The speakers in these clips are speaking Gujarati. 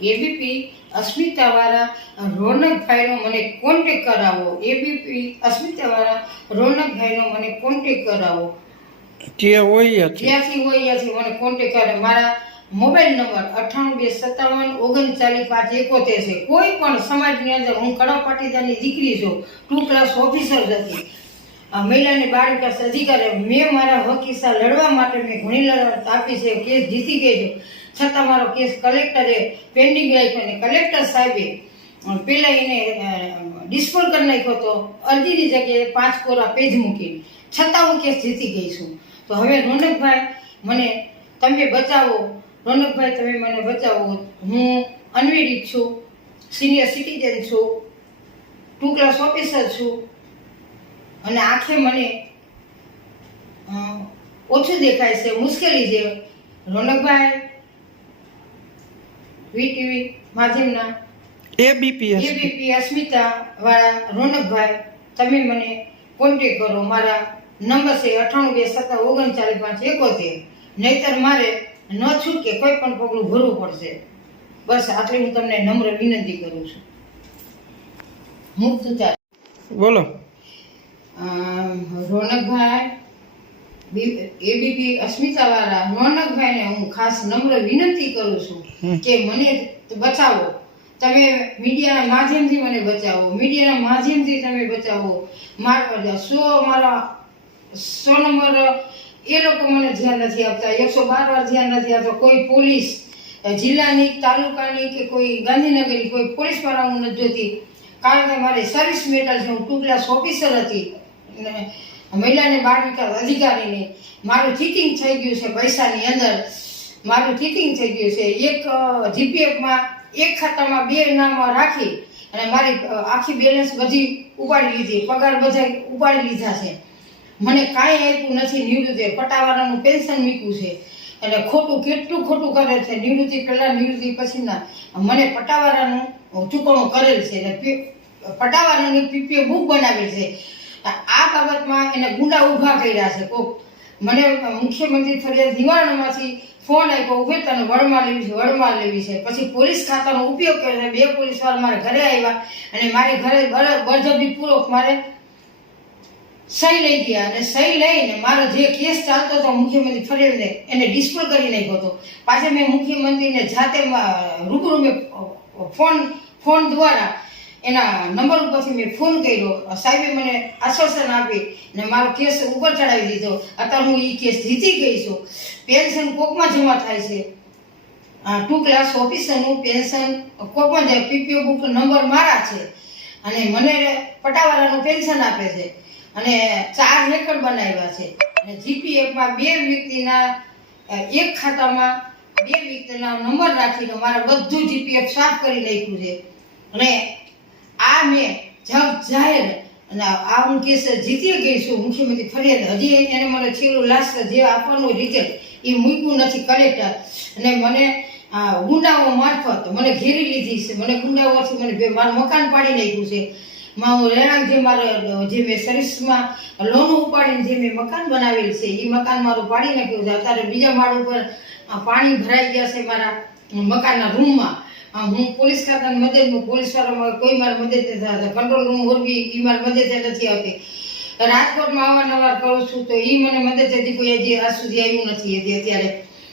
એબીપી અસ્મિતાવાળા રોનકભાઈનો મને કોન્ટેક કરાવો. એબીપી અસ્મિતાવાળા રોનકભાઈનો મને કોન્ટેક કરાવો. જે હોય જ્યાંથી હોય ત્યાંથી મને કોન્ટેક કરે. મારા મોબાઈલ નંબર 9827593571 છે. કોઈ પણ સમાજની અંદર હું કડા પાટીદારની દીકરી છું, 2 ક્લાસ ઓફિસર હતી, મહિલા અને બાળ વિકાસ અધિકારી. મેં મારા હક હિસ્સા લડવા માટે મેં ઘણી લડત આપી છે, કેસ જીતી ગઈ છું. છતાં મારો કેસ કલેક્ટરે પેન્ડિંગ રાખ્યો અને કલેક્ટર સાહેબે પહેલાં એને ડિસ્પોઝ કરી નાખ્યો હતો અરજીની જગ્યાએ 5 કોરા પેજ મૂકીને. છતાં હું કેસ જીતી ગઈ છું. તો હવે રોનકભાઈ મને તમે બચાવો. રોનકભાઈ તમે મને બચાવો. હું અનવેડિક છું, સિનિયર સિટીઝન છું, 2 ક્લાસ ઓફિસર છું અને આંખે મને ઓછું દેખાય છે, મુશ્કેલી છે. રોનકભાઈ વીટીવી માધ્યમના એબીપી અસ્મિતા વાળા રોનકભાઈ તમે મને કોન્ટેક કરો. મારા નંબર છે 9827593571. નહીતર મારે ન છૂટકે કોઈ પણ પગલું ભરવું પડશે. બસ આટલી હું તમને નમ્ર વિનંતી કરું છું. મુક્તુતા બોલો. રોનકભાઈ એબીપી અસ્મિતા વાળા રોનકભાઈને હું ખાસ નમ્ર વિનંતી કરું છું કે મને બચાવો. તમે મીડિયાના માધ્યમથી મને બચાવો. મીડિયાના માધ્યમથી તમે બચાવો. મારા 100 નંબર એ લોકો મને ધ્યાન નથી આપતા, 112 વાર ધ્યાન નથી આપતા. કોઈ પોલીસ જિલ્લાની, તાલુકાની કે કોઈ ગાંધીનગરની કોઈ પોલીસ વાળા હું નથી જોતી. કારણ કે મારે સર્વિસ મેટર છે. હું 2 ક્લાસ ઓફિસર હતી, મહિલા અને બાળ વિકાસ અધિકારીની. મારું ચીટિંગ થઈ ગયું છે પૈસાની અંદર. મારું ચીટિંગ થઈ ગયું છે. એક જીપીએફમાં એક ખાતામાં 2 નામ રાખી અને મારી આખી બેલેન્સ બધી ઉપાડી લીધી, પગાર બધા ઉપાડી લીધા છે. મને કાંઈ આપ્યું નથી. નિવૃત્તિ પટાવાળાનું પેન્શન મૂક્યું છે. એટલે ખોટું કેટલું ખોટું કરે છે. નિવૃત્તિ પહેલાં, નિવૃત્તિ પછીના મને પટાવાળાનું ચૂકવણું કરેલ છે. એટલે પટાવાળાની પીપીઓ બુક બનાવેલ છે. આ બાબતમાં એને ગુંડા ઊભા કર્યા છે. કોક મને મુખ્યમંત્રી ફરિયાદ નિવારણમાંથી ફોન આપ્યો, ઉભે તને વડમાં લેવી છે. પછી પોલીસ ખાતાનો ઉપયોગ કર્યો. 2 પોલીસ વાળા મારા ઘરે આવ્યા અને મારી ઘરે બળજબરીપૂર્વક મારે સહી લઈ ગયા અને સહી લઈને મારો જે કેસ ચાલતો હતો મુખ્યમંત્રી ફરિયાદને એને ડિસ્પોઝ કરી નાખ્યો હતો. પાછા મેં મુખ્યમંત્રીને જાતે રૂબરૂ મેં ફોન દ્વારા એના નંબર ઉપરથી મેં ફોન કર્યો. સાહેબે મને આશ્વાસન આપી ને મારો કેસ ઉપર ચડાવી દીધો. અત્યારે હું એ કેસ જીતી ગઈ છું. પેન્શન કોકમાં જમા થાય છે. 2 ક્લાસ ઓફિસરનું પેન્શન કોકમાં જાય. પીપીઓ બુક નંબર મારા છે અને મને પટાવાળાનું પેન્શન આપે છે અને 4 રેકર્ડ બનાવ્યા છે. અને જીપીએફમાં 2 વ્યક્તિના એક ખાતામાં 2 વ્યક્તિના નંબર રાખીને મારા બધું જીપીએફ સાફ કરી નાખ્યું છે. અને આ મેં જગ જાહેર અને આ હું કેસ જીતી ગઈ છું. મુખ્યમંત્રી ફરિયાદ હજી એને મને છેલ્લું લાસ્ટ જે આપવાનું રિઝલ્ટ એ મૂક્યું નથી કલેક્ટર. અને મને ગુંડાઓ મારફત મને ઘેરી લીધી છે. મને ગુંડાઓથી મને મારું મકાન પાડી નાખ્યું છે. હું રહેણાંક જે મેં સર્વિસમાં લોન ઉપાડીને જે મેં મકાન બનાવેલ છે એ મકાન મારું પાડી નાખ્યું છે. અત્યારે બીજા માળ ઉપર પાણી ભરાઈ ગયા છે મારા મકાનના રૂમમાં. હું પોલીસ ખાતાની મદદમાં પોલીસવાળામાં કોઈ મારી મદદ નથી થતા. કંટ્રોલ રૂમ મોરબી એ મારી મદદ નથી આવતી. રાજકોટમાં અવારનવાર કરું છું તો એ મને મદદ હજી કોઈ હજી આજ સુધી આવ્યું નથી હજી અત્યારે.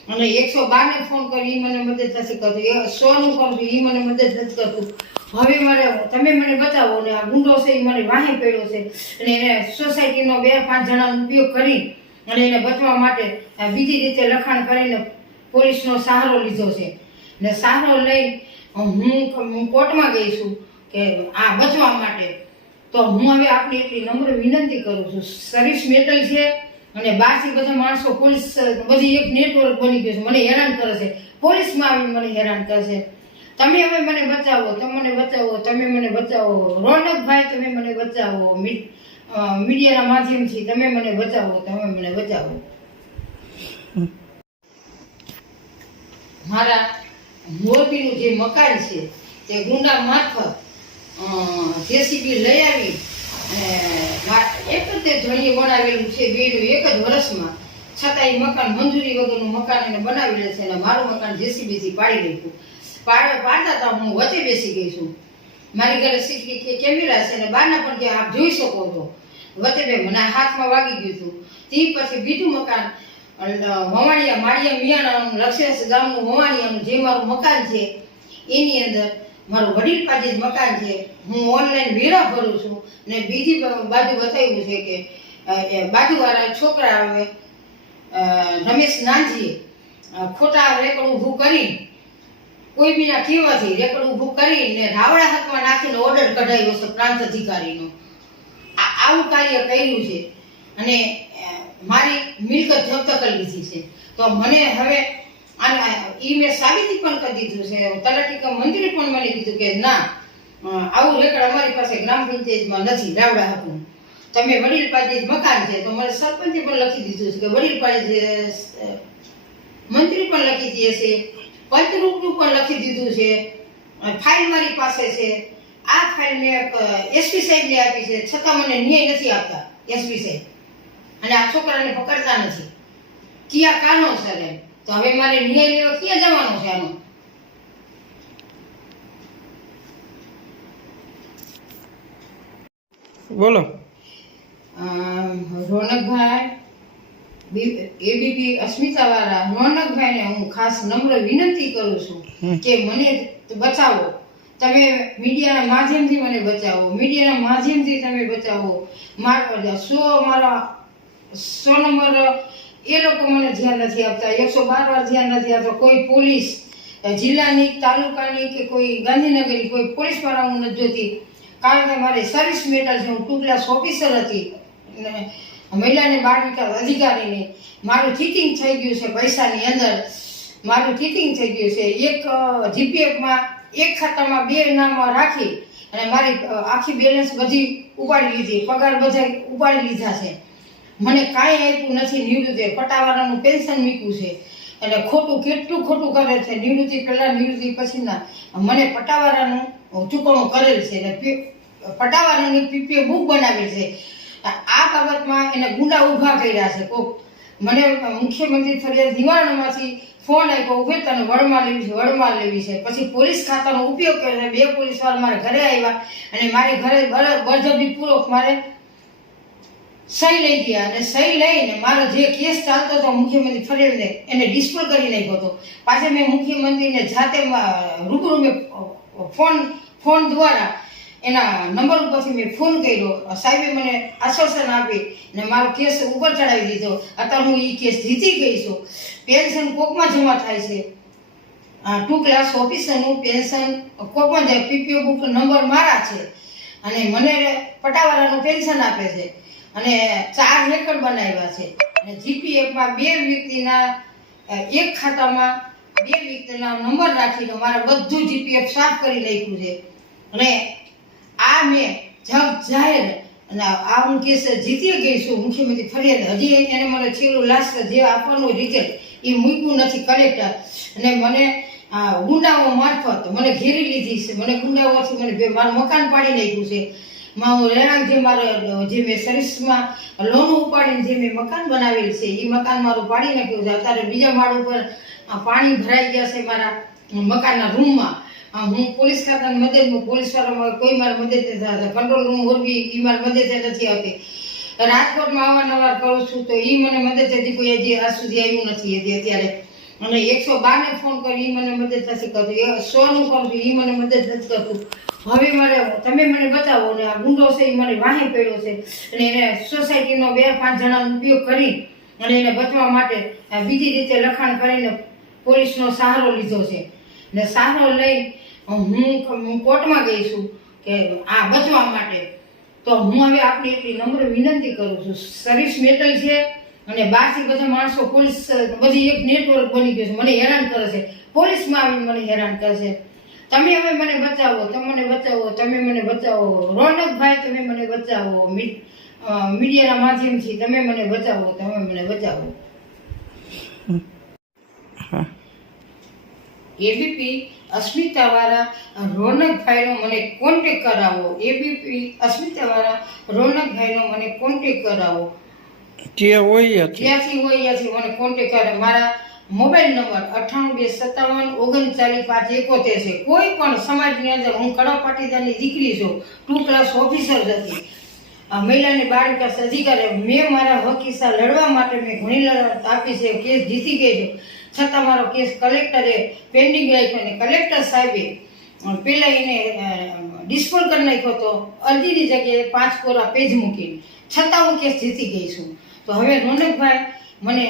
અને 112 ને ફોન કરી એ મને મદદ નથી કરતું. 100 નું કરું છું એ મને મદદ નથી કરતું. હવે મારે તમે મને બતાવો. ને આ ગુંડો છે એ મને વાહે પડ્યો છે અને એને સોસાયટીનો 2-5 જણાનો ઉપયોગ કરી અને એને બચવા માટે બીજી રીતે લખાણ કરીને પોલીસનો સહારો લીધો છે. ને સહારો લઈ હું કોર્ટમાં ગઈ છું કે આ બચવા માટે. તો હું હવે આપની એટલી નમ્ર વિનંતી કરું છું. સર્વિસ મેટલ છે અને બહારથી બધા માણસો પોલીસ બધી એક નેટવર્ક બની ગયું છે. મને હેરાન કરે છે. પોલીસમાં આવીને મને હેરાન કરે છે. તમે હવે મને બચાવો, તમે મને બચાવો. રોનકભાઈ તમે મને બચાવો. મીડિયાના માધ્યમથી તમે મને બચાવો. મારા મોરબીનું જે મકાન છે તે ગુંડા મારફત જેસીબી લઈ આવી એક જ તે ધણીએ બનાવેલું છે બેડું એક જ વર્ષમાં. છતાં એ મકાન મંજૂરી વગરનું મકાન એને બનાવી લે છે અને મારું મકાન જેસીબીથી પાડી નાખ્યું. પાડતા હતા હું વચ્ચે બેસી ગઈ છું. મારી ઘરે સીસીટીવી કેમેરા છે અને બહારના પણ ત્યાં આપ જોઈ શકો છો. વચ્ચે બે મને હાથમાં વાગી ગયું હતું. તે પછી બીજું મકાન વવાણિયા માળિયા મિયાણાનું લક્ષેશ ગામનું વવાણિયાનું જે મારું મકાન છે એની અંદર મારું વડીલ પાસે જ મકાન છે. હું ઓનલાઈન વેરા ભરું છું. ને બીજી બાજુ બતાવ્યું છે કે બાજુવાળા છોકરા હવે રમેશ નાનજીએ ખોટા રેકર્ડ ઊભું કરી કોઈ બીના કહેવાથી રેકર્ડ ઊભું કરીને રાવડા હાથમાં નાખીને ઓર્ડર કઢાવ્યો છે પ્રાંત અધિકારીનો. આવું કાર્ય કર્યું છે અને મારી મિલકત જપ્ત કરી લીધી છે. તો મને હવે મેં સાબિતી પણ કરી દીધું છે. તલાટી કમ મંત્રી પણ મને કીધું કે ના, આવું રેકર્ડ અમારી પાસે ગ્રામ પંચાયતમાં નથી રાવડા હાથનું. તમે વડીલ પાસે મકાન છે તો મને સરપંચે પણ લખી દીધું છે કે વડીલ પાસે મંત્રી પણ લખી દે છે, પંચરૂપનું પણ લખી દીધું છે, ફાઇલ મારી પાસે છે. આ ફાઇલ મેં એસપી સાહેબને આપી છે, છતાં મને ન્યાય નથી આપતા એસપી સાહેબ અને આ છોકરાને પકડતા નથી. ક્યાં કારણોસર એમ તો હવે મારે ન્યાય લેવા ક્યાં જવાનો છે આનો? બોલો. રોનકભાઈ એબીપી અસ્મિતાવાળા રોનકભાઈને હું ખાસ નમ્ર વિનંતી કરું છું કે મને બચાવો. તમે મીડિયાના માધ્યમથી મને બચાવો. મીડિયાના માધ્યમથી તમે બચાવો. મારા 100 નંબર એ લોકો મને ધ્યાન નથી આપતા. 112 વાર ધ્યાન નથી આપતા. કોઈ પોલીસ જિલ્લાની, તાલુકાની કે કોઈ ગાંધીનગરની કોઈ પોલીસ વાળા હું નથી જોતી. કારણ કે મારી સર્વિસ મેટર છે. હું 2 ક્લાસ ઓફિસર હતી. મહિલા અને બાળ વિકાસ અધિકારીની મારું ચીટિંગ થઈ ગયું છે. પૈસાની અંદર મારું ચીટિંગ થઈ ગયું છે. એક જીપીએફમાં એક ખાતામાં 2 નામ રાખી અને મારી આખી બેલેન્સ બધી ઉપાડી લીધી. પગાર બધા ઉપાડી લીધા છે. મને કાંઈ આપ્યું નથી. નિવૃત્તિ પટાવાળાનું પેન્શન મૂક્યું છે એટલે ખોટું કેટલું ખોટું કરે છે. નિવૃત્તિ પહેલાં નિવૃત્તિ પછીના મને પટાવાળાનું ચૂકવણું કરેલ છે અને પટાવાળાની પીપીઓ બુક બનાવેલ છે. આ બાબતમાં એને ગુંડા ઊભા કર્યા છે. કોક મને મુખ્યમંત્રી ફરિયાદ નિવારણમાંથી ફોન આપ્યો, ઉભે તને વડમાં લેવી છે. પછી પોલીસ ખાતાનો ઉપયોગ કર્યો છે. 2 પોલીસ વાળા મારા ઘરે આવ્યા અને મારી ઘરે બળજબરીપૂર્વક મારે સહી લઈ ગયા અને સહી લઈને મારો જે કેસ ચાલતો હતો મુખ્યમંત્રી ફરિયાદને એને ડિસ્પોઝ કરી નાખ્યો હતો. પાછા મેં મુખ્યમંત્રીને જાતે રૂબરૂ મેં ફોન દ્વારા એના નંબર ઉપરથી મેં ફોન કર્યો. સાહેબે મને આશ્વાસન આપી અને મારો કેસ ઉપર ચડાવી દીધો. અત્યારે હું એ કેસ જીતી ગઈ છું. પેન્શન કોકમાં જમા થાય છે. 2 ક્લાસ ઓફિસરનું પેન્શન કોકમાં જાય. પીપીઓ બુક નંબર મારા છે અને મને પટાવાળાનું પેન્શન આપે છે અને 4 રેકર્ડ બનાવ્યા છે અને જીપીએફમાં 2 વ્યક્તિના એક ખાતામાં 2 વ્યક્તિના નંબર રાખીને મારા બધું જીપીએફ સાફ કરી નાખ્યું છે અને આ મેં જગ જાહેર અને આ હું કેસ જીતી ગઈ છું. મુખ્યમંત્રી ફરિયાદ હજી એને મને છેલ્લું લાસ્ટ જે આપવાનું રિઝલ્ટ એ મૂક્યું નથી કલેક્ટર અને મને ગુંડાઓ મારફત મને ઘેરી લીધી છે. મને ગુંડાઓથી મને મારું મકાન પાડી નાખ્યું છે. મારું રહેણાંક જે મેં સર્વિસમાં લોન ઉપાડીને જે મેં મકાન બનાવેલ છે એ મકાન મારું પાડી નાખ્યું છે. અત્યારે બીજા માળ ઉપર પાણી ભરાઈ ગયા છે મારા મકાનના રૂમમાં. હું પોલીસ ખાતાની મદદમાં પોલીસવાળામાં કોઈ મારી મદદ નથી થતા. કંટ્રોલ રૂમ ઓરબી એ મારી મદદ નથી આવતી. રાજકોટમાં અવારનવાર કરું છું તો એ મને મદદ હતી કોઈ હજી આજ સુધી આવ્યું નથી હજી અત્યારે. અને 112 ને ફોન કરી એ મને મદદ નથી કરતું. 100 નું કરું છું એ મને મદદ નથી કરતું. હવે મારે તમે મને બતાવો ને આ ગુંડો છે એ મને વાહે પડ્યો છે અને એને સોસાયટીનો 2-5 જણાનો ઉપયોગ કરી અને એને બચવા માટે બીજી રીતે લખાણ કરીને પોલીસનો સહારો લીધો છે ને સહારો લઈ હું કોર્ટમાં ગઈ છું કે આ બચવા માટે. તો હું હવે આપની એટલી નમ્ર વિનંતી કરું છું. સર્વિસ મેટલ છે અને બહારથી બધા માણસો પોલીસ બધી એક નેટવર્ક બની ગયું છે. મને હેરાન કરે છે. પોલીસમાં આવીને મને હેરાન કરે છે. તમે હવે મને બચાવો, તમે મને બચાવો. રોનકભાઈ તમે મને બચાવો. મીડિયાના માધ્યમથી તમે મને બચાવો. એબીપી અસ્મિતાવાળા રોનકભાઈનો મને કોન્ટેક કરાવો. એબીપી અસ્મિતાવાળા રોનકભાઈનો મને કોન્ટેક કરાવો. જે હોય છે જ્યાંથી હોય ત્યાંથી મને કોન્ટેક્ટ કરે. મારા મોબાઈલ નંબર 9827593571 છે. કોઈ પણ સમાજની અંદર હું કડવા પાટીદારની દીકરી છું, 2 ક્લાસ ઓફિસર હતી, મહિલા અને બાળ વિકાસ અધિકારી. મેં મારા હક હિસ્સા લડવા માટે મેં ઘણી લડત આપી છે, કેસ જીતી ગઈ છું. છતાં મારો કેસ કલેક્ટરે પેન્ડિંગ રાખ્યો અને કલેક્ટર સાહેબે પેલા એને ડિસ્પોઝ કરી નાખ્યો હતો અરજીની જગ્યાએ 5 કોરા પેજ મૂકીને. છતાં હું કેસ જીતી ગઈ છું. તો હવે રોનકભાઈ મને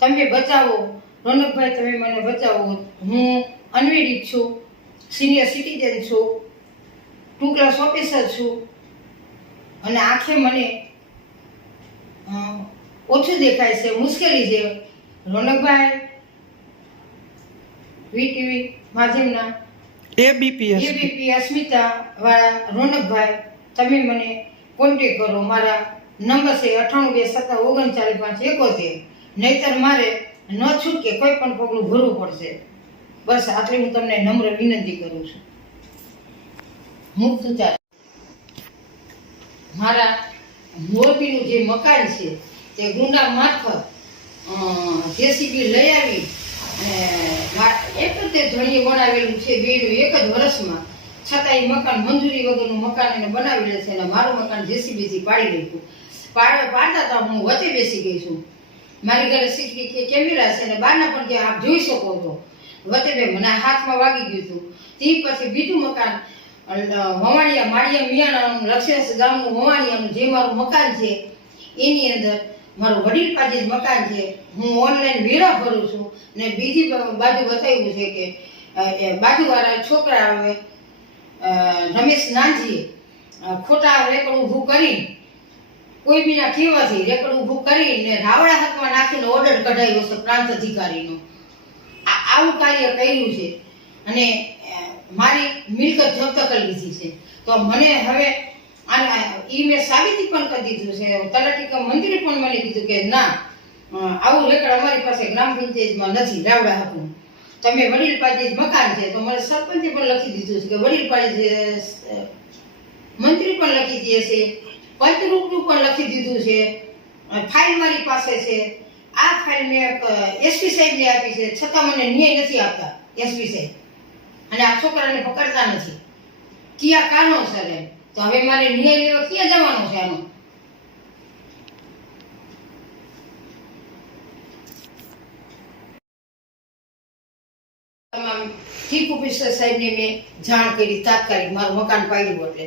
તમે બચાવો, રોનકભાઈ તમે મને બચાવો. હું અનવેડિક છું, સિનિયર સિટીઝન છું, 2 ક્લાસ ઓફિસર છું અને આંખે મને ઓછું દેખાય છે, મુશ્કેલી છે. રોનકભાઈ વીટીવી માધ્યમના એબીપી અસ્મિતા વાળા રોનકભાઈ, તમે મને કોન્ટેક કરો. મારા નંબર છે 9827593571. નહીતર મારે ન છૂટકે કોઈ પણ પગલું ભરવું પડશે. બસ આટલી હું તમને નમ્ર વિનંતી કરું છું. મુક્તતા મારા મોરબીનું જે મકાન છે તે ગુંડા મારફત જેસીબી લઈ આવી એક જ તે ધણીએ બનાવેલું છે, બેનું એક જ વર્ષમાં. છતાં એ મકાન મંજૂરી વગરનું મકાન એને બનાવેલું છે અને મારું મકાન જેસીબીથી પાડી નાખ્યું. પાડતા હું વચ્ચે બેસી ગઈ છું. મારી ઘરે સીસીટીવી કેમેરા છે અને બહારના પણ ત્યાં આપ જોઈ શકો છો. વચ્ચે મને હાથમાં વાગી ગયું હતું. તે પછી બીજું મકાન વવાણિયા માળિયા મિયાણાનું લક્ષેશ ગામનું વવાણિયાનું જે મારું મકાન છે એની અંદર મારું વડીલ પાસે જ મકાન છે. હું ઓનલાઈન વેરા ભરું છું. ને બીજી બાજુ બતાવ્યું છે કે બાજુવાળા છોકરા હવે રમેશ નાનજીએ ખોટા રેકર્ડ ઊભું કરી, કોઈ બીના કહેવાથી રેકર્ડ ઊભું કરીને રાવડા હાથમાં નાખીને ઓર્ડર કઢાવ્યો છે પ્રાંત અધિકારીનો. આવું કાર્ય કર્યું છે અને મારી મિલકત જપ્ત કરી લીધી છે. તો મને હવે મેં સાબિતી પણ કરી દીધું છે. તલાટી કમ મંત્રી પણ મને કીધું કે ના, આવું રેકર્ડ અમારી પાસે ગ્રામ પંચાયતમાં નથી રાવડા હાથનું. તમે વડીલ પાસે મકાન છે. તો મને સરપંચે પણ લખી દીધું છે કે વડીલ પાસે મંત્રી પણ લખી દે છે, પંચરૂપનું પણ લખી દીધું છે, ફાઇલ મારી પાસે છે. આ ફાઇલ મેં એસપી સાહેબને આપી છે, છતાં મને ન્યાય નથી આપતા એસપી સાહેબ અને આ છોકરાને પકડતા નથી. ક્યાં કારણોસર એમ? તો હવે મારે ન્યાય લેવા ક્યાં જવાનો છે આનો? તમામ ચીફ ઓફિસર સાહેબને મેં જાણ કરી તાત્કાલિક, મારું મકાન પાડ્યું એટલે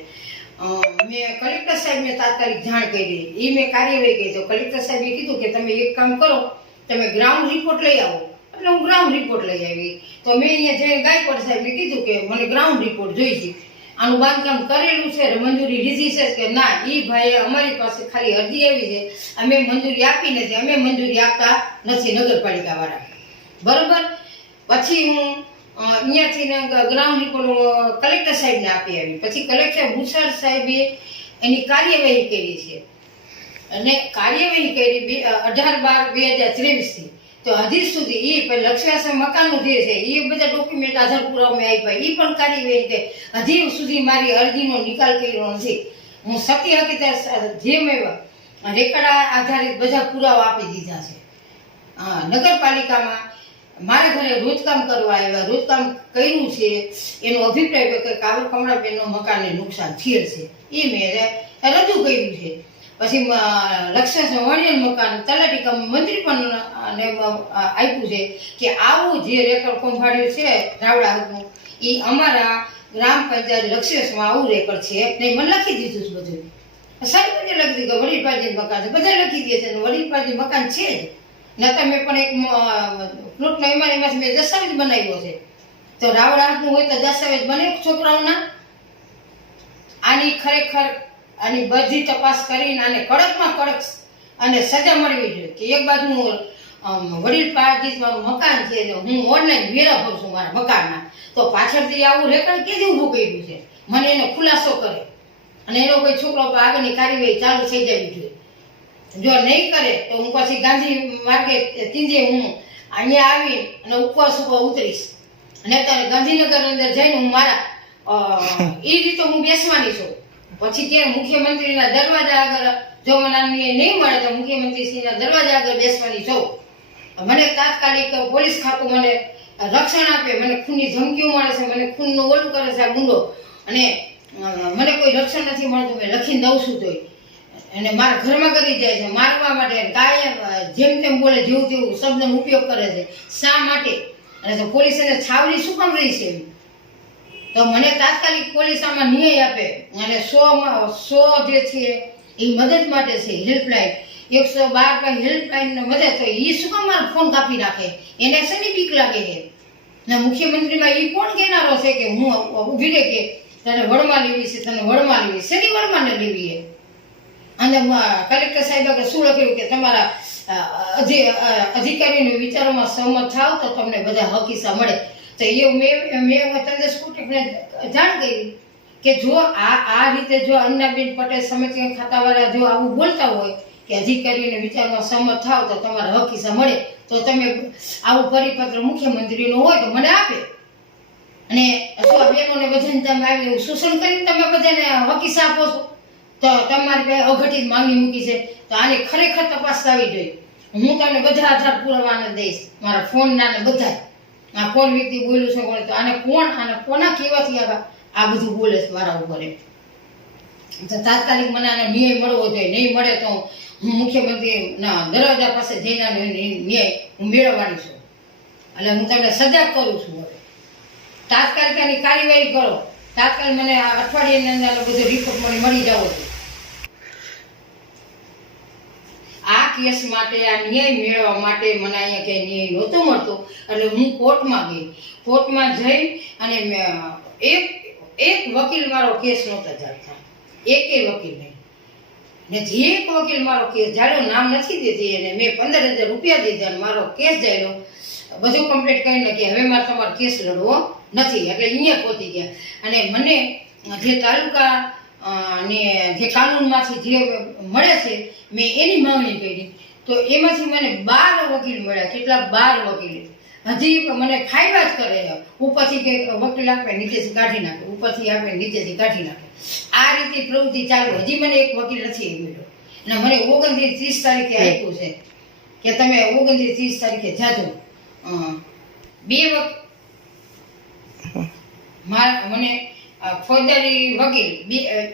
મેં કલેક્ટર સાહેબને તાત્કાલિક જાણ કરી. એ મેં કાર્યવાહી કરી. તો કલેક્ટર સાહેબે કીધું કે તમે એક કામ કરો, તમે ગ્રાઉન્ડ રિપોર્ટ લઈ આવો. એટલે હું ગ્રાઉન્ડ રિપોર્ટ લઈ આવી. તો મેં અહીંયા જઈને ગાયકવાડ સાહેબને કીધું કે મને ગ્રાઉન્ડ રિપોર્ટ જોઈશે. આનું બાંધકામ કરેલું છે, મંજૂરી લીધી છે કે ના? એ ભાઈ અમારી પાસે ખાલી અરજી આવી છે, અમે મંજૂરી આપી નથી, અમે મંજૂરી આપતા નથી નગરપાલિકા વાળા. બરોબર. પછી હું અહીંયાથી ગ્રાઉન્ડ રિપોર્ટ કલેક્ટર સાહેબને આપી આવી. પછી કલેક્ટર ભૂષણ સાહેબે એની કાર્યવાહી કરી છે અને કાર્યવાહી કરી 18/12/2023 થી. તો હજી સુધી એ લક્ષ્યાસન મકાનનું જે છે એ બધા ડોક્યુમેન્ટ આધાર પુરાવા મેં આપ્યા, એ પણ કાર્યવાહી કરી. હજી સુધી મારી અરજીનો નિકાલ કર્યો નથી. હું સત્ય હકીકત જે મેં રેકર્ડ આધારિત બધા પુરાવા આપી દીધા છે. નગરપાલિકામાં મારા ઘરે રોજકામ કરવા આવ્યા, રોજકામ કર્યું છે, એનો અભિપ્રાય કે કાબુ કમળાબેનનો મકાનને નુકસાન થયેલ છે એ મેં રજૂ કર્યું છે. પછી લક્ષેશ વણિયાનું મકાન તલાટી કમ મંત્રી પણ આપ્યું છે કે આવું જે રેકર્ડ કંભાળ્યું છે રાવડા હાથનું એ અમારા ગ્રામ પંચાયત લક્ષેશમાં આવું રેકર્ડ છે નહીં. મને લખી દીધું છે બધું. સરપંચે લખી દીધું કે વડીલપાજી મકાન છે, બધા લખી દે છે વડીલપાજી મકાન છે જ. ન તમે પણ એક પ્લોટનો એમાંથી મેં દસ્તાવેજ બનાવ્યો છે. તો રાવડા હાથનું હોય તો દસ્તાવેજ બને છોકરાઓના. આની ખરેખર આની બધી તપાસ કરીને આને કડકમાં કડક અને સજા મળવી જોઈએ કે એક બાજુ વડીલ પાર્ટી મારું મકાન છે ને હું ઓનલાઈન વેરા ભરું છું મારા મકાનના, તો પાછળથી આવું રેકર્ડ કેદી ઊભું કર્યું છે? મને એનો ખુલાસો કરે અને એનો કોઈ છોકરો પર આગળની કાર્યવાહી ચાલુ થઈ જવી જોઈએ. જો નહીં કરે તો હું પછી ગાંધી માર્ગે તીંજે હું અહીંયા આવી અને ઉપવાસ ઉપર ઉતરીશ અને અત્યારે ગાંધીનગર અંદર જઈને હું મારા એ રીતે હું બેસવાની છું. પછી કે મુખ્યમંત્રીના દરવાજા આગળ જો મને આ ન્યાય નહીં મળે તો મુખ્યમંત્રીશ્રીના દરવાજા આગળ બેસવાની છું. મને તાત્કાલિક પોલીસ ખાતું મને રક્ષણ આપે. મને ખૂનની ધમકીઓ મળે છે, મને ખૂનનું ઓલું કરે છે આ ગુંડો, અને મને કોઈ રક્ષણ નથી મળતું. મેં લખીને દઉં છું તોય, અને મારા ઘરમાં કરી જાય છે મારવા માટે. કાયમ જેમ તેમ બોલે, જેવું તેવું શબ્દનો ઉપયોગ કરે છે. શા માટે? અને તો પોલીસ એને છાવરી શું કામ રહી છે? તો મને તાત્કાલિક પોલીસ આમાં ન્યાય આપે. અને 100 જે છે એ મદદ માટે છે, હેલ્પલાઇન 112 પર હેલ્પલાઇન મદદ. તો એ શું કામ મારો ફોન કાપી નાખે? એને શેની બીક લાગે છે? ના, મુખ્યમંત્રીમાં એ કોણ કહેનારો છે કે હું ઊભી રહે કે તને વડમાં લેવી છે, તને વડમાં લેવી? શેની વડમાં ને લેવી છે? અને કલેક્ટર સાહેબ આગળ શું લખ્યું કે તમારા અધિકારીઓના વિચારોમાં સહમત થાવ તો તમને બધા હક હિસ્સા મળે. તો એ મેં તંદેશ કુટુંબને જાણ કરી કે જો આ રીતે જો અન્નાબેન પટેલ સમિતિ ખાતાવાળા જો આવું બોલતા હોય કે અધિકારીઓના વિચારમાં સહમત થાવ તો તમારા હક હિસ્સા મળે, તો તમે આવું પરિપત્ર મુખ્યમંત્રીનો હોય તો મને આપે. અને શું આ બહેનોને બધાને તમે આવી એવું શોષણ કરીને તમે બધાને હક હિસ્સા આપો છો? તો તમારી પાસે અઘટિત માંગણી મૂકી છે, તો આને ખરેખર તપાસ થવી જોઈએ. હું તમને બધા આધાર પુરાવાને દઈશ, મારા ફોનના ને બધા. આ કોણ વ્યક્તિ બોલ્યું છે કોણ, તો આને કોના કહેવાથી આ બધું બોલે છે મારા ઉપર? તો તાત્કાલિક મને આનો ન્યાય મળવો જોઈએ. નહીં મળે તો હું મુખ્યમંત્રીના દરવાજા પાસે જઈને ન્યાય હું મેળવવાની છું. એટલે હું તમને સજાગ કરું છું. હવે તાત્કાલિક આની કાર્યવાહી કરો. તાત્કાલિક મને આ અઠવાડિયાની અંદર બધું રિપોર્ટ મને મળી જવો જોઈએ. આ કેસ માટે, આ ન્યાય મેળવવા માટે મને અહીંયા ક્યાંય ન્યાય નહોતો મળતો. એટલે હું કોર્ટમાં ગઈ. કોર્ટમાં જઈ અને એક વકીલ મારો કેસ નહોતા ચાલતા, એકેય વકીલ નહીં. ને જે એક વકીલ મારો કેસ જાડ્યો, નામ નથી દેતી, અને મેં 15,000 રૂપિયા દીધા અને મારો કેસ જાડ્યો. બધું કમ્પ્લીટ કરીને કે હવે મારે તમારો કેસ લડવો નથી. એટલે અહીંયા પહોંચી ગયા. અને મને જે તાલુકા ને જે કાનૂનમાંથી જે મળે છે મેં એની માંગણી કરી. તો એમાંથી મને 12 વકીલ મળ્યા. કેટલા? 12 વકીલ. હજી મને ખાઈવા જ કરે. ઉપરથી કે વકીલ આપે નીચેથી કાઢી નાખે, ઉપરથી આપે નીચેથી કાઢી નાખે. આ રીતે પ્રવૃત્તિ ચાલુ. હજી મને એક વકીલ નથી મળ્યો. અને મને 29-30 તારીખે આપ્યું છે કે તમે 29-30 તારીખે જાજો. મને ફોજદારી વકીલ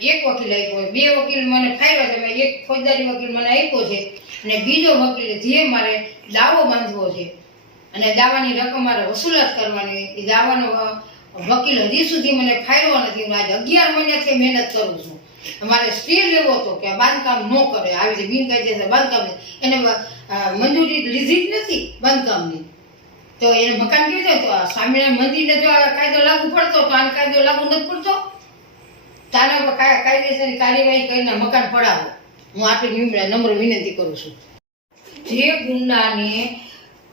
એક વકીલ આપ્યો, 2 વકીલ મને ફાવ્યા છે. એક ફોજદારી વકીલ મને આપ્યો છે, અને બીજો વકીલ જે મારે દાવો બાંધવો છે અને દાવાની રકમ મારે વસૂલાત કરવાની, એ દાવાનો વકીલ હજી સુધી મને ફાવ્યો નથી. હું આજે 11 મહિનાથી મહેનત કરું છું. મારે સ્ટે લેવો હતો કે બાંધકામ ન કરે, આવી રીતે બિનકાયદેસર બાંધકામ, એને મંજૂરી લીધી જ નથી બાંધકામની. તો એને મકાન કેવી રીતે? તો સ્વામિનારાયણ મંદિરને જો આ કાયદો લાગુ પડતો તો આને કાયદો લાગુ નથી પડતો. તારા કાયદેસરની કાર્યવાહી કરીને મકાન પડાવો. હું આટલી નમ્ર વિનંતી કરું છું. જે ગુંડાને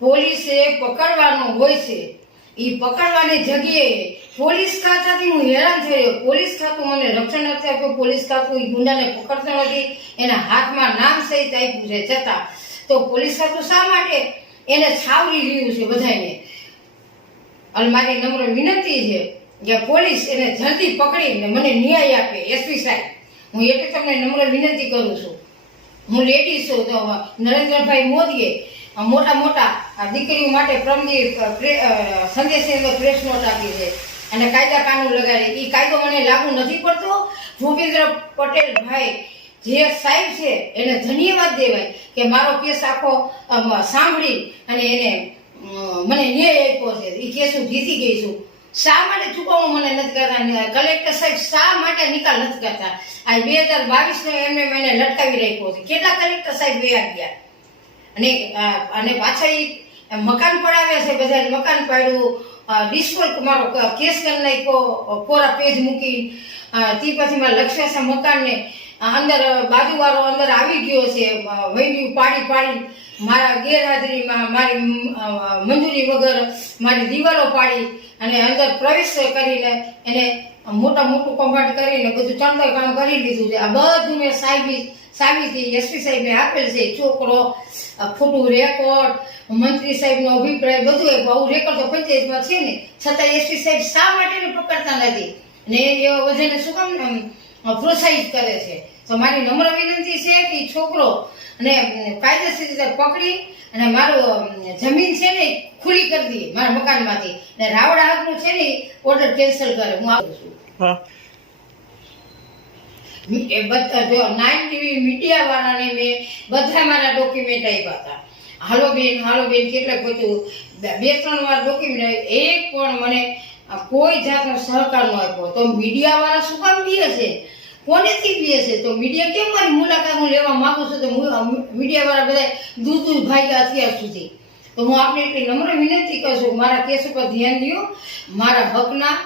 પોલીસે પકડવાનો હોય છે, એ પકડવાની જગ્યાએ પોલીસ ખાતાથી હું હેરાન થઈ રહ્યો. પોલીસ ખાતું મને રક્ષણ નથી આપ્યું. પોલીસ ખાતું એ ગુંડાને પકડતો નથી. એના હાથમાં નામ સહિત આપ્યું છે, છતાં તો પોલીસ ખાતું શા માટે એને છાવરી રહ્યું છે બધાને? અને મારી નમ્ર વિનંતી છે કે પોલીસ એને જલ્દી પકડીને મને ન્યાય આપે. એસપી સાહેબ, હું એટલે તમને નમ્ર વિનંતી કરું છું. હું લેડીઝ છું, તો નરેન્દ્રભાઈ મોદીએ મોટા દીકરીઓ માટે પ્રમદી સંદેશની અંદર પ્રેસ નોટ આપી છે અને કાયદા કાનૂન લગાડે. એ કાયદો મને લાગુ નથી પડતો. ભૂપેન્દ્ર પટેલ ભાઈ જે સાહેબ છે એને ધન્યવાદ દેવાય કે મારો કેસ આખો સાંભળી અને એને મને ન્યાય આપ્યો છે. એ કેસ હું જીતી ગઈ છું. શા માટે ચૂકવણું મને નથી કરતા? કલેક્ટર સાહેબ શા માટે નિકાલ નથી કરતા? આ 2022 એમને મને લટકાવી રાખ્યો છે. કેટલા કલેક્ટર સાહેબ વયા ગયા? અને પાછળ મકાન પડાવ્યા છે, બધા મકાન પાડ્યું, ડિસ્કોલ મારો કેસ કરી નાખ્યો, કોરા પેજ મૂકી. તે પછી મારા લક્ષ્ય મકાનને અંદર બાજુવાળો અંદર આવી ગયો છે, વૈન્યું પાડી મારા ગેરહાજરીમાં મારી મંજૂરી વગર મારી દિવાલો પાડી અને અંદર પ્રવેશ કરીને એને મોટું કમ્પાઉન્ડ કરીને બધું ચણતર કામ કરી લીધું છે. આ બધું મેં સાબિતી એસપી સાહેબને આપેલ છે. છોકરો, ખોટું રેકોર્ડ, મંત્રી સાહેબનો અભિપ્રાય, બધું આવું રેકોર્ડ તો પંચાયતમાં છે ને, છતાં એસપી સાહેબ શા માટે પકડતા નથી? ને એ બધાને શું કામ પ્રોત્સાહિત કરે છે. તો મારી નમ્ર વિનંતી છે કે ઈ છોકરો અને કાયદેસર રીતે પકડી અને મારું જમીન છે ને ઈ ખુલ્લી કરી દઈએ મારા મકાનમાંથી, ને રાવડા હકનું છે ને ઓર્ડર કેન્સલ કરે. હું આવું છું. હા એ બધા જો 9 ટીવી મીડિયા વાળાને મેં બધા મારા ડોક્યુમેન્ટ આપ્યા હતા. હાલો બેન કેટલાક બધું 2-3 વાર ડોક્યુમેન્ટ, એક પણ મને કોઈ જાતનો સહકાર ન આપ્યો. તો મીડિયા વાળા શું કામ પીએ છે? કોનેથી પીએ છે? તો મીડિયા કેમ મારી મુલાકાત હું લેવા માંગુ છું? તો મીડિયા વાળા બધા દૂધ ભાગ્યા અત્યાર સુધી. તો હું આપને એટલી નમ્ર વિનંતી કરું છું, મારા કેસ ઉપર ધ્યાન દો. મારા હકના,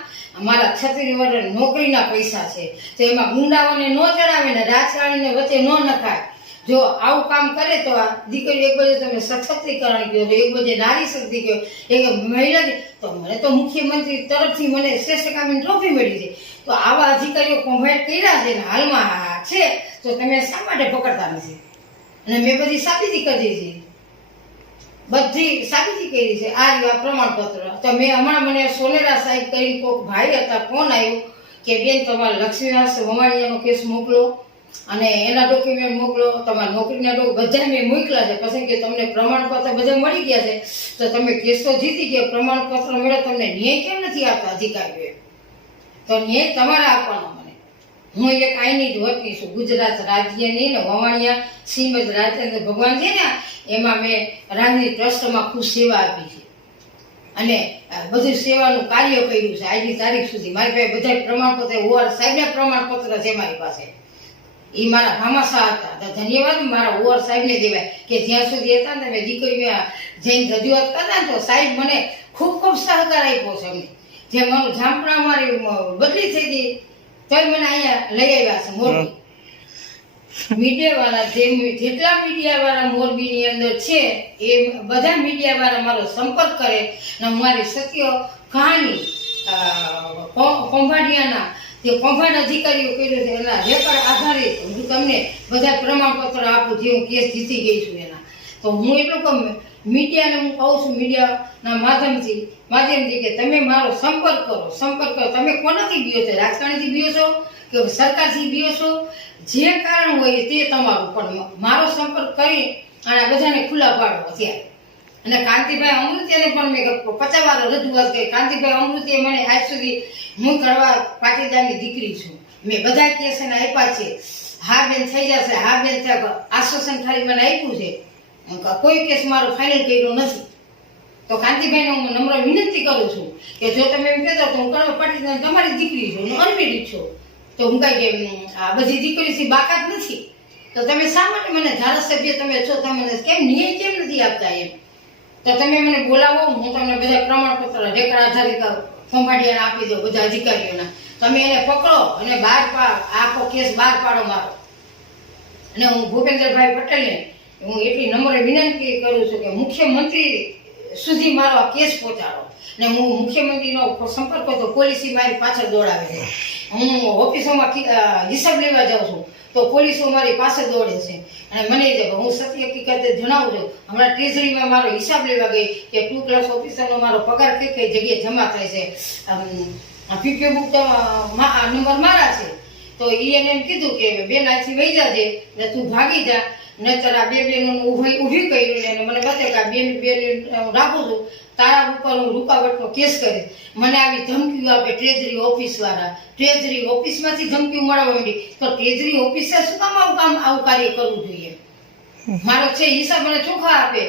મારા 36 વર્ષ નોકરીના પૈસા છે, તો એમાં ગુંડાઓને ન ચડાવે ને રાજકારણીને વચ્ચે ન નખાય. જો આવું કામ કરે તો આ દીકરી એક બાજુ તમે સશક્તિકરણ કહો, તો એક બાજુ નારી શક્તિ કહો, એક મહિલા, તો મને તો મુખ્યમંત્રી તરફથી મને શ્રેષ્ઠ કામની ટ્રોફી મળી છે. તો આવા અધિકારીઓ કમ્પ્લેટ કર્યા છે ને હાલમાં છે, તો તમે શા માટે પકડતા નથી? અને મેં બધી સાબિતી કરી છે, બધી સાબિતી કરી છે. આ રહ્યું પ્રમાણપત્ર. તો મેં હમણાં મને સોનેરા સાહેબ કરીને કોઈક ભાઈ હતા, ફોન આવ્યો કે બેન તમારે લક્ષ્મીનાથ વવાણિયાનો કેસ મોકલો અને એના ડોક્યુમેન્ટ મોકલો, તમારા નોકરીના ડોક્યુમેન્ટ બધા મેં મોકલ્યા છે. પછી કે તમને પ્રમાણપત્ર બધા મળી ગયા છે, તો તમે કેસ તો જીતી ગયા, પ્રમાણપત્ર મળે, તમને ન્યાય કેમ નથી આપતા અધિકારીઓએ? તો ન્યાય તમારે આપવાનો. મને હું એક આઈની જ વતની છું, ગુજરાત રાજ્યની, ને વવાણિયા શ્રીમદ રાજેન્દ્ર ભગવાન છે ને એમાં મેં રાજની ટ્રસ્ટમાં ખૂબ સેવા આપી છે અને બધું સેવાનું કાર્ય કર્યું છે આજની તારીખ સુધી. મારી પાસે બધા પ્રમાણપત્ર, ઓઆર સાહેબના પ્રમાણપત્ર છે મારી પાસે. એ મારા ભામાશા હતા. તો ધન્યવાદ મારા ઓઆર સાહેબને દેવાય કે જ્યાં સુધી હતા ને મેં દીકરીઓ જઈને રજૂઆત કરતા ને તો સાહેબ મને ખૂબ સહકાર આપ્યો છે. અમને જે મારું જામપણા મારી બદલી થઈ ગઈ તોય મને અહીંયા લઈ આવ્યા છે મોરબી. મીડિયા વાળા જેટલા મીડિયા વાળા મોરબીની અંદર છે એ બધા મીડિયા વાળા મારો સંપર્ક કરે અને મારી સત્ય કહાની કોંભાડિયાના તે કૌભાંડ અધિકારીઓ કર્યું છે એના રેકોર્ડ આધારિત હું તમને બધા પ્રમાણપત્ર આપું જે હું કેસ જીતી ગઈ છું એના. તો હું એટલું કહું મીડિયાને હું કહું છું, મીડિયાના માધ્યમથી કે તમે મારો સંપર્ક કરો. તમે કોનાથી બીઓ છો? રાજકારણીથી બીઓ છો કે સરકારથી બીઓ છો? જે કારણ હોય તે તમારું, પણ મારો સંપર્ક કરી અને બધાને ખુલ્લા પાડો અત્યારે. અને કાંતિભાઈ અમૃતિયાને પણ મેં 50 વાર રજૂઆત કરી. કાંતિભાઈ અમૃતિયા મને આજ સુધી, હું કડવા પાટીદારની દીકરી છું, મેં બધા કેસ એને આપ્યા છે. હા બેન થઈ જશે, હા બેન આશ્વાસન ખાલી મને આપ્યું છે, કોઈ કેસ મારો ફાઇનલ કર્યો નથી. તો કાંતિભાઈને હું નમ્ર વિનંતી કરું છું કે જો તમે એમ કહેતા તો હું કડવા પાટીદાર તમારી દીકરી છું, હું અનમેરિડ છું, તો હું કઈ કે આ બધી દીકરીથી બાકાત નથી. તો તમે શા માટે મને ધારાસભ્ય તમે છો, તમે કેમ ન્યાય કેમ નથી આપતા? એમ તો તમે મને બોલાવો, હું તમને બધા પ્રમાણપત્ર રેકોર્ડ આધારિત ખંભાળિયાને આપી દો, બધા અધિકારીઓના. તમે એને પકડો અને આખો કેસ બહાર પાડો મારો. અને હું ભૂપેન્દ્રભાઈ પટેલને હું એટલી નમ્ર વિનંતી કરું છું કે મુખ્યમંત્રી સુધી મારો આ કેસ પહોંચાડો. ને હું મુખ્યમંત્રીનો સંપર્ક કરતો, પોલીસી મારી પાછળ દોડાવે છે. હું ઓફિસોમાં હિસાબ લેવા જાઉં છું તો પોલીસો મારી પાસે દોડે છે. અને મને હું સત્ય હકીકતે જણાવું છું, હમણાં ટ્રેઝરીમાં મારો હિસાબ લેવા ગઈ કે 2 ક્લાસ ઓફિસરનો મારો પગાર કઈ જગ્યાએ જમા થાય છે, પીપીઓ બુક નંબર મારા છે. તો એને એમ કીધું કે બેન અહીંથી વહી જાજે ને તું ભાગી જા, નહીતર આ બે બેનોને ઊભી કરી અને મને બતાવે કે આ બેન રાખું છું, તારા ઉપર હું રૂકાવટનો કેસ કરીશ. મને આવી ધમકીઓ આપે ટ્રેઝરી ઓફિસ વાળા. ટ્રેઝરી ઓફિસમાંથી ધમકીઓ મળવા માંડી તો ટ્રેઝરી ઓફિસર શું કામ આવું કાર્ય કરવું જોઈએ? મારો છે હિસાબ મને ચોખ્ખા આપે.